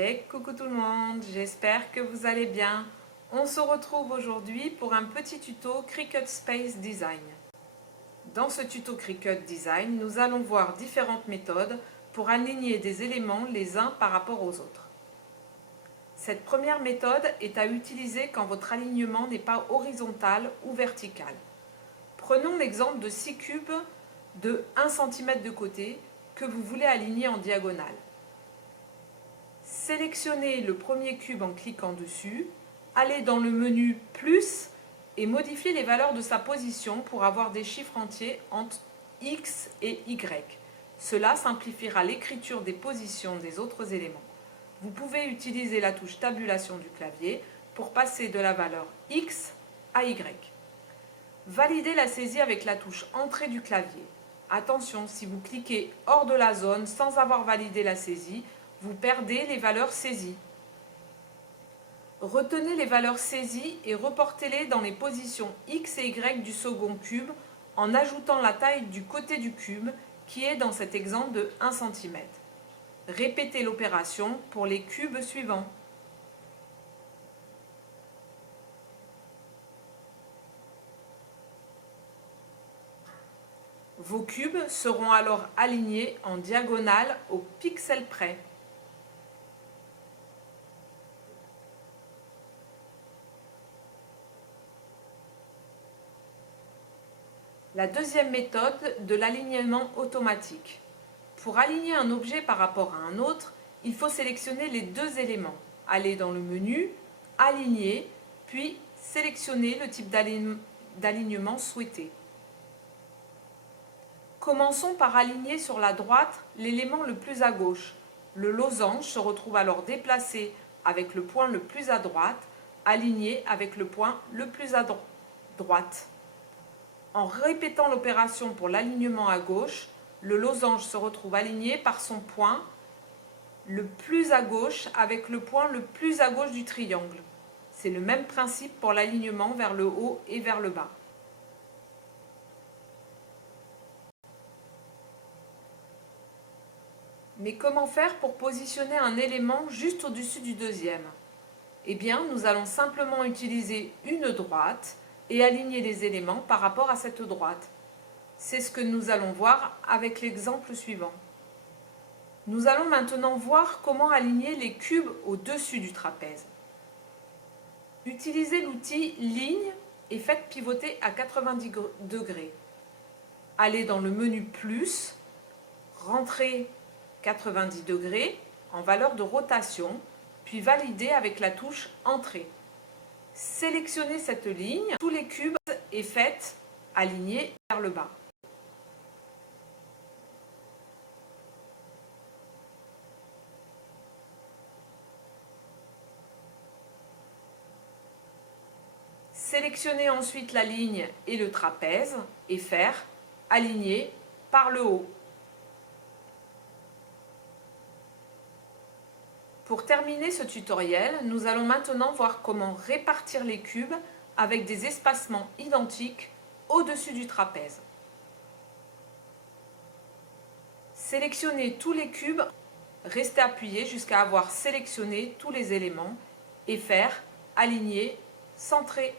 Hey, coucou tout le monde, j'espère que vous allez bien. On se retrouve aujourd'hui pour un petit tuto Cricut Space Design. Dans ce tuto Cricut Design, nous allons voir différentes méthodes pour aligner des éléments les uns par rapport aux autres. Cette première méthode est à utiliser quand votre alignement n'est pas horizontal ou vertical. Prenons l'exemple de 6 cubes de 1 cm de côté que vous voulez aligner en diagonale. Sélectionnez le premier cube en cliquant dessus, allez dans le menu plus et modifiez les valeurs de sa position pour avoir des chiffres entiers entre X et Y. Cela simplifiera l'écriture des positions des autres éléments. Vous pouvez utiliser la touche tabulation du clavier pour passer de la valeur X à Y. Validez la saisie avec la touche entrée du clavier. Attention, si vous cliquez hors de la zone sans avoir validé la saisie, vous perdez les valeurs saisies. Retenez les valeurs saisies et reportez-les dans les positions X et Y du second cube en ajoutant la taille du côté du cube qui est dans cet exemple de 1 cm. Répétez l'opération pour les cubes suivants. Vos cubes seront alors alignés en diagonale au pixel près. La deuxième méthode de l'alignement automatique. Pour aligner un objet par rapport à un autre, il faut sélectionner les deux éléments. Aller dans le menu, aligner, puis sélectionner le type d'alignement souhaité. Commençons par aligner sur la droite l'élément le plus à gauche. Le losange se retrouve alors déplacé avec le point le plus à droite, aligné avec le point le plus à droite. En répétant l'opération pour l'alignement à gauche, le losange se retrouve aligné par son point le plus à gauche avec le point le plus à gauche du triangle. C'est le même principe pour l'alignement vers le haut et vers le bas. Mais comment faire pour positionner un élément juste au-dessus du deuxième? Eh bien, nous allons simplement utiliser une droite et aligner les éléments par rapport à cette droite. C'est ce que nous allons voir avec l'exemple suivant. Nous allons maintenant voir comment aligner les cubes au-dessus du trapèze. Utilisez l'outil ligne et faites pivoter à 90 degrés. Allez dans le menu plus, rentrez 90 degrés en valeur de rotation, puis validez avec la touche entrée. Sélectionnez cette ligne, tous les cubes et faites aligner vers le bas. Sélectionnez ensuite la ligne et le trapèze et faire aligner par le haut. Pour terminer ce tutoriel, nous allons maintenant voir comment répartir les cubes avec des espacements identiques au-dessus du trapèze. Sélectionnez tous les cubes, restez appuyé jusqu'à avoir sélectionné tous les éléments et faire aligner, centrer.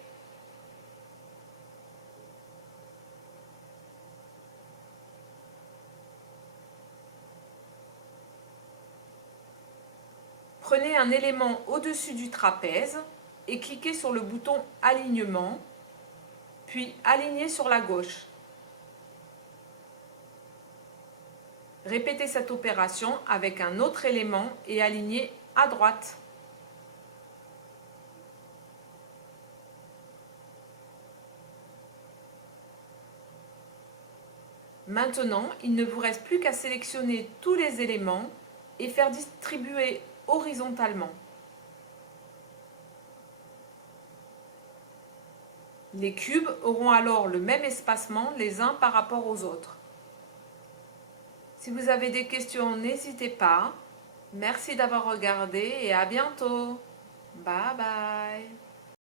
Prenez un élément au-dessus du trapèze et cliquez sur le bouton Alignement, puis Aligner sur la gauche. Répétez cette opération avec un autre élément et alignez à droite. Maintenant, il ne vous reste plus qu'à sélectionner tous les éléments et faire distribuer horizontalement. Les cubes auront alors le même espacement les uns par rapport aux autres. Si vous avez des questions, n'hésitez pas. Merci d'avoir regardé et à bientôt. Bye bye.